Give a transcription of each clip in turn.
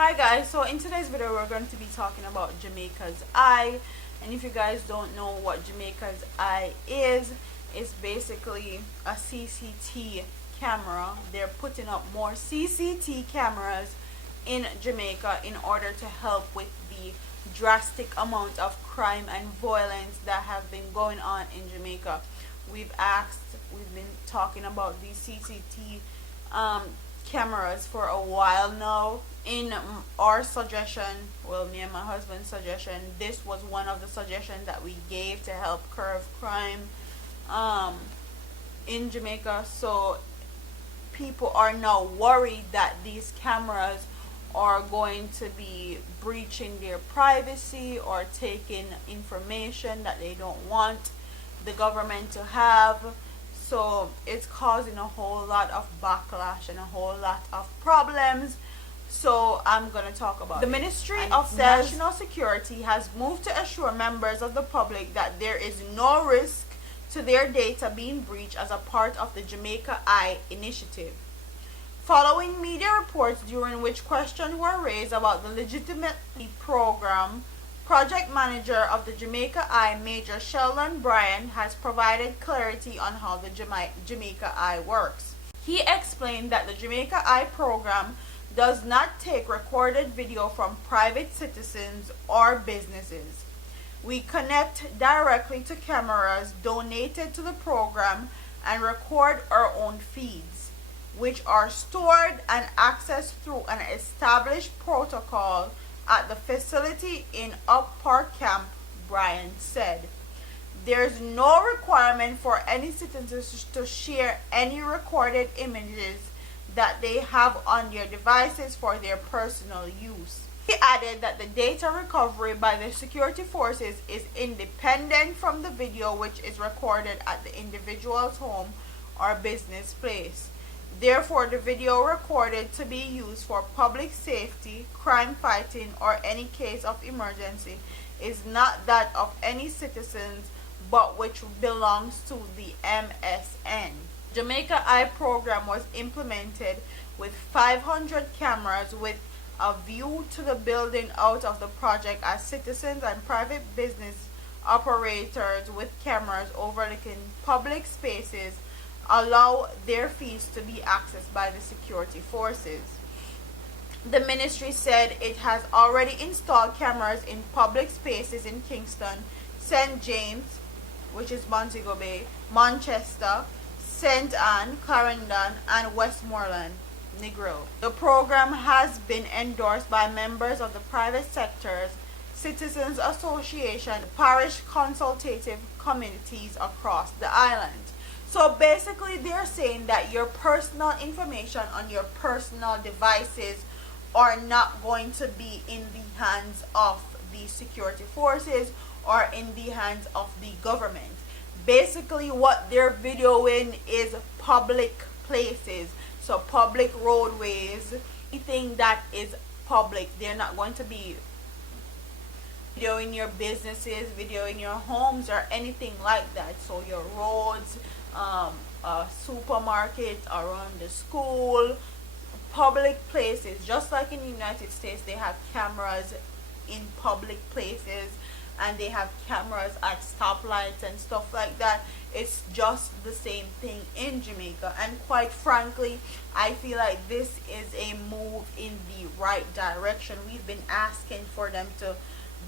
Hi guys, so in today's video we're going to be talking about Jamaica's Eye. And if you guys don't know what Jamaica's Eye is, it's basically a CCT camera. They're putting up more CCT cameras in Jamaica in order to help with the drastic amount of crime and violence that have been going on in Jamaica. We've been talking about these CCT cameras for a while now. In our suggestion, well, me and my husband's suggestion, this was one of the suggestions that we gave to help curb crime in Jamaica. So people are now worried that these cameras are going to be breaching their privacy or taking information that they don't want the government to have. So it's causing a whole lot of backlash and a whole lot of problems. So I'm going to talk about the Ministry of National Security has moved to assure members of the public that there is no risk to their data being breached as a part of the Jamaica Eye initiative. Following media reports during which questions were raised about the legitimacy program, Project Manager of the Jamaica Eye, Major Sheldon Bryan, has provided clarity on how the Jamaica Eye works. He explained that the Jamaica Eye program does not take recorded video from private citizens or businesses. We connect directly to cameras donated to the program and record our own feeds, which are stored and accessed through an established protocol at the facility in Up Park Camp, Bryan said. There's no requirement for any citizens to share any recorded images that they have on their devices for their personal use. He added that the data recovery by the security forces is independent from the video which is recorded at the individual's home or business place. Therefore, the video recorded to be used for public safety, crime fighting, or any case of emergency is not that of any citizens, but which belongs to the MSN. Jamaica Eye program was implemented with 500 cameras with a view to the building out of the project as citizens and private business operators with cameras overlooking public spaces allow their feeds to be accessed by the security forces. The ministry said it has already installed cameras in public spaces in Kingston, St. James, which is Montego Bay, Manchester, St. Anne, Clarendon, and Westmoreland, Negril. The program has been endorsed by members of the private sectors, citizens association, parish consultative committees across the island. So basically they're saying that your personal information on your personal devices are not going to be in the hands of the security forces or in the hands of the government. Basically what they're videoing is public places, so public roadways, anything that is public. They're not going to be videoing your businesses, videoing your homes or anything like that. So your roads, supermarket, around the school, public places. Just like in the United States, they have cameras in public places and they have cameras at stoplights and stuff like that. It's just the same thing in Jamaica, and quite frankly I feel like this is a move in the right direction. We've been asking for them to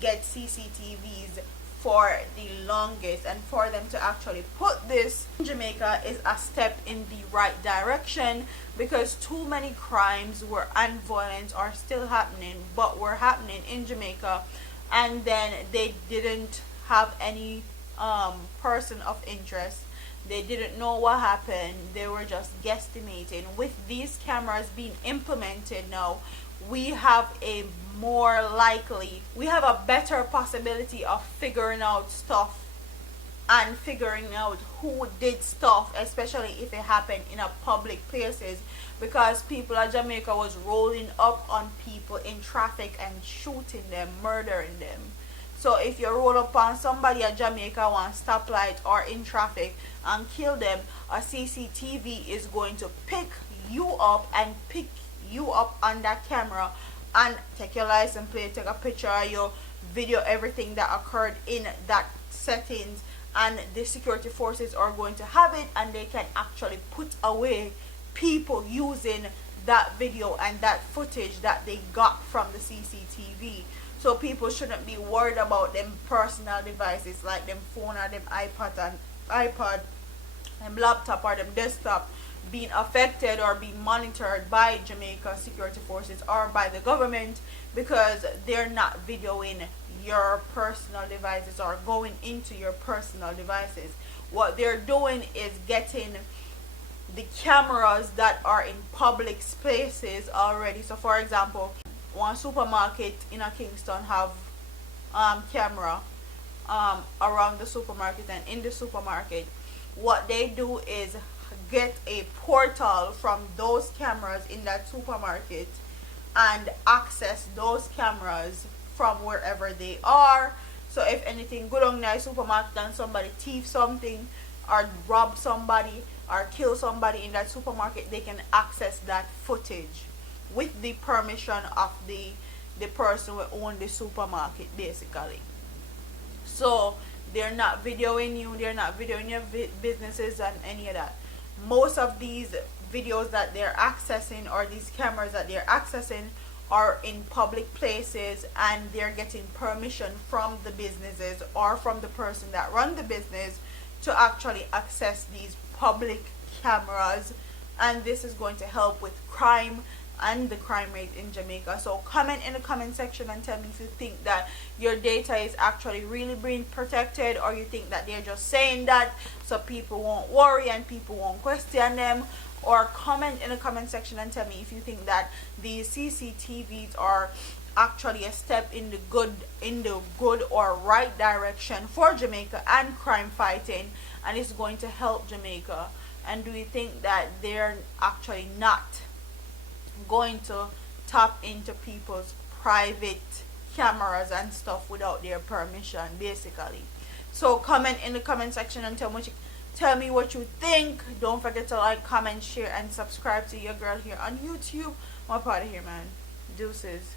get CCTVs for the longest, and for them to actually put this in Jamaica is a step in the right direction, because too many crimes and violence are still happening, but were happening in Jamaica, and then they didn't have any person of interest. They didn't know what happened. They were just guesstimating. With these cameras being implemented now, we have a better possibility of figuring out stuff and figuring out who did stuff, especially if it happened in a public places, because people at Jamaica was rolling up on people in traffic and shooting them, murdering them. So if you roll up on somebody at Jamaica on stoplight or in traffic and kill them, a CCTV is going to pick you up and pick you up on that camera and take your license plate, take a picture of your video, everything that occurred in that settings, and the security forces are going to have it, and they can actually put away people using that video and that footage that they got from the CCTV. So people shouldn't be worried about them personal devices like them phone or them iPad, them laptop or them desktop being affected or being monitored by Jamaica security forces or by the government, because they're not videoing your personal devices or going into your personal devices. What they're doing is getting the cameras that are in public spaces already. So for example, one supermarket in a Kingston have camera around the supermarket, and in the supermarket what they do is get a portal from those cameras in that supermarket and access those cameras from wherever they are. So if anything good on that supermarket and somebody thief something or rob somebody or kill somebody in that supermarket, they can access that footage with the permission of the person who own the supermarket, basically. So they're not videoing you, they're not videoing your businesses and any of that. Most of these videos that they're accessing, or these cameras that they're accessing, are in public places, and they're getting permission from the businesses or from the person that run the business to actually access these public cameras. And this is going to help with crime and the crime rate in Jamaica. So comment in the comment section and tell me if you think that your data is actually really being protected, or you think that they're just saying that so people won't worry and people won't question them. Or comment in the comment section and tell me if you think that these CCTVs are actually a step in the good or right direction for Jamaica and crime fighting, and it's going to help Jamaica. And do you think that they're actually not going to tap into people's private cameras and stuff without their permission, basically? So comment in the comment section and tell me what you think. Don't forget to like, comment, share, and subscribe to your girl here on YouTube. I'm out of here, man. Deuces.